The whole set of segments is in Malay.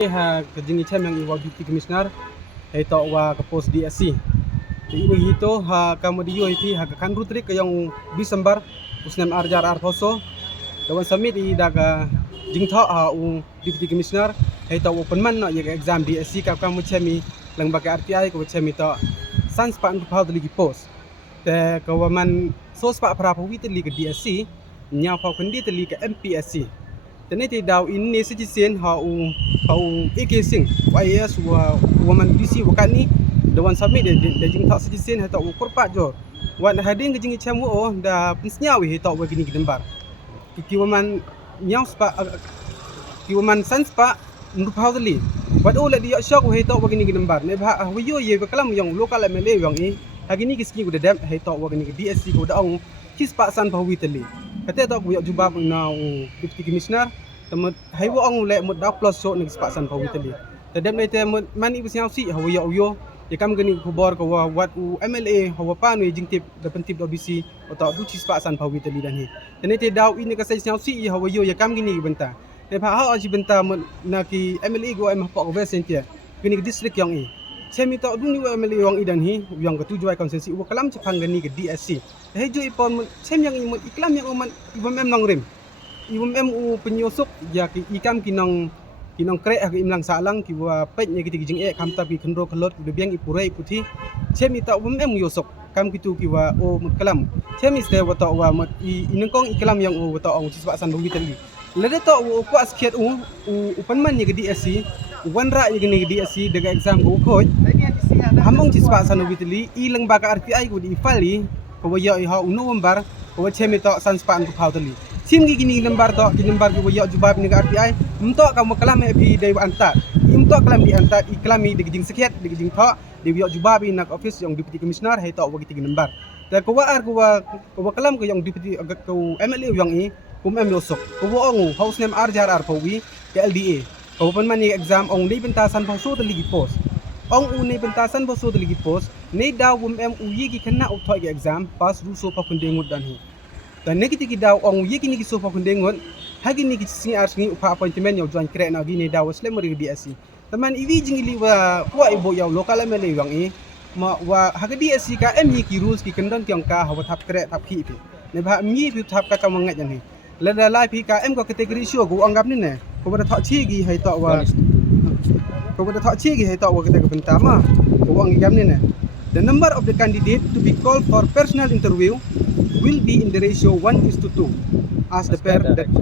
Kejing icam yang iwa duty commissioner HITO wa ke pos DSC. Ini HITO kamu di UIP kan rutrik yang Desember usnam arjar poso. Dawan summit di daga jingtho duty commissioner HITO open man ya exam DSC kamu cemi lyngba RTI ko cemi to sans pa pau di pos. Te kawaman sos pa prapawi li ke DSC nya pau kendi li ke MPSC. Tenete daw ini sejisen hau ikesing IAS waman DC wakani dawan summit de jing tak sejisen hata korpat jo wan hading jing chamu da pinsnyawi hata wagini gidembar ki waman nyaw spa ki waman sans pa ndu hawli wad ola di shok hata wagini gidembar ne ba wiyo ye bakalam yang lokal MLA yang i hagini kiski ko dam hata wagini DSC ko daong kis pa san bawi teli kata tak buyak jubab na deputy commissioner temat haiwa ang le mud dak plus so ning spasan pawi teli tadam ne te man ibus yang si hawa ya uyo ya kam gani khobor ko wat MLA hawa panu jing tip da pentip do bisi atau du ci spasan pawi teli dan hi tene te daw ini ka sai yang si hawa yo ya kam gini benta te pha ha ji benta na ki MLA go em pok vesen tie gini district yang i semi ta du ni MLA yang i dan hi yang ke tujuai konsensi wa kalam chapang gani ke DSC he jo ipon sem yang i iklam yang man ibam em nong rim ibam mu penyusup ya ki ikam kinong krek ak imlang salang ki wa pet nya ki jing e kam tapi kendro kelot de biang ipurai puthi chemi ta ibam yusuk kam kitu ki wa o mutkalam chemi ste wa ta wa mat inengkong iklam yang o ta ong sisba san bugi tali lede ta o ko askiat upan man nya ki DSC wan ra nya ki DSC daga exam ko khoj hamong sisba san bugi tali lyngba ka RTI ko di fali ko wa ya ha November ko chemi ta san span ko phau tali sim gini lembar to ki lembar ki wayak jubab ni RTI untuk kamu kelam bi dai antar untuk kelam di antar iklami de jing sekiat de jing tho de wayak jubab nak office yang deputy commissioner hai to wagi 3 lembar ta ko wa kelam ko yang deputy ko MLA yang i kum em yosok ko ong house name arjar pawi ke LDA ko pen man ni exam ong ni bentasan pauso de ligi post ong ni bentasan pauso de ligi post ni daw em uyi ki kena utho ke exam pas ruso pa kundengut dan hi dan negiti daw ong yiki ni sofa kundengon hagi ni sing ars ni upa appointment yang join krek na gini daw slemeri DSC teman iwi jing li wa ibo yaw lokal MLA yang i ma wa hagi DSC ka MI ki rules ki kendon kyang ka hawa thap krek thap hi pi ne ba mi pi thap ka kamangat yang ni lada lai pi ka em ko category show go anggap ni ne ko bada thak chi gi hai to wa ko bada thak chi gi hai to wa kita bentama ko ang gam ni ne the number of the candidate to be called for personal interview will be in the ratio 1:2 as the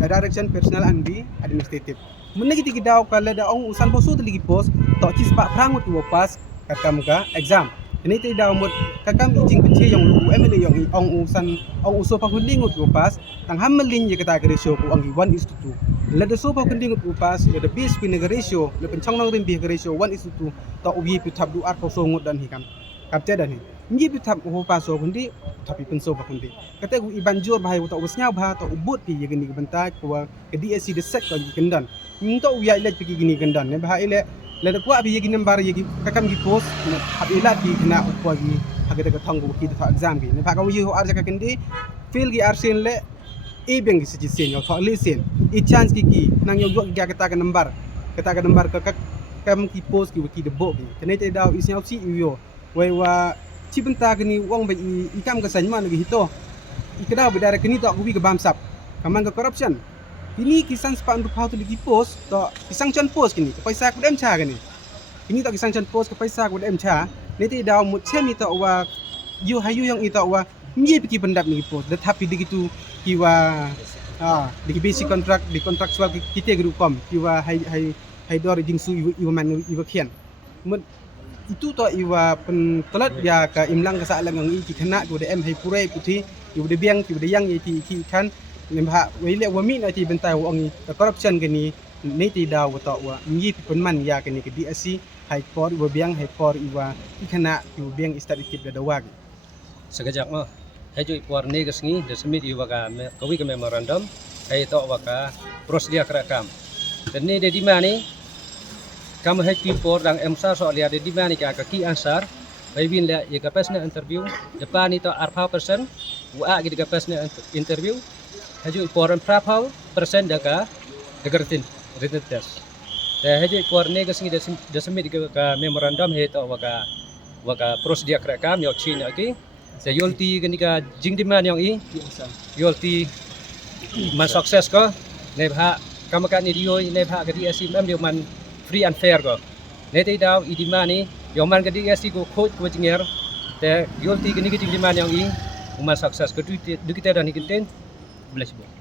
direction personal and the administrative. Menegi tigi daw kala da ong usan poso ligi pos to cis pa prangut wo pas kakam ka exam. Ini ti daw mot kakam ijing penche yang MLA yang ong uso pa hundingut wo pas tang hamelin ye kata ratio ko ang 1:2. Lada so pa hundingut wo pas le the base pin ratio le pencang nang rim bi ratio 1:2 to ubi pi tab du ar poso ngut dan hikam. Kapte dan ni ngi pi tab ho paso hundi tapi penso pa hundi kata gu ibanjur bahai to usnya bah to ubut pi yegini bentai ko ke DSC de set ko gendan minto uya ile pi gini gendan ne bahai ile le ko abi yegini bar yegi kakam gi post habi la ki kena upo gi hagade ka thangu ki ta exam gi ne ba ka wi ho arja ka kendi fail gi arsen le e beng gi siji sen yo to le sen e chance ki nang yo ga kata ka number ka kam ki post ki de bo gi kene te daw isnya si yo wai wa cibenta gini wong ba ikam ka sanyma ngi hito ikada bedara kini to gubi ke bamsap kaman ke corruption ini kisan span ru phau tu ligi post to kisang chan post kini ke paisa ku dem cha gani kini to kisang chan post ke paisa ku dem cha neti daw mu chemi to wa yu hayu yang ito wa ngi piki pendap ni post tetapi begitu kiwa di basic contract di contractual kita group kom kiwa hai dor jingsu iwa man iwa khian itu to iwa pen telat ya ka imlang ka sa lang ang iki kena ko de em hai purai puthi yu de biang ki de yang ti ki kan lemha wele wa mi na ti bentai wa ang corruption gani ni ti daw to wa ngi pen man ya kani ke DSC hai por iwa biang hai por iwa kena yu biang statistik de dawag segajak mo hai jo por ne gasngi de semit iwa ka kawi ka memorandum hai to wa ka prosedur kerakam dan ne de di mani kamu happy for dang emsa so lihat di mana ka ki ansar baybin la ye ka pesna interview depan itu arpa persen wa gi ka pesna interview haju for prapal persen daga written test Te hejui puarne ke singi de semit ke memorandum he to waka prosedia kerekam yo China ki. Te yolti ke nika jingdiman yang i yolti man sukses ko ne bha kamakan ni dio ne bha ke DSC mem dio man free and fair ko. Ne te daw i dimani yo man ke DSC ko khoj ko jinger te yolti ke nika jingdiman yang i man sukses ko du kita dan ikinten bless you.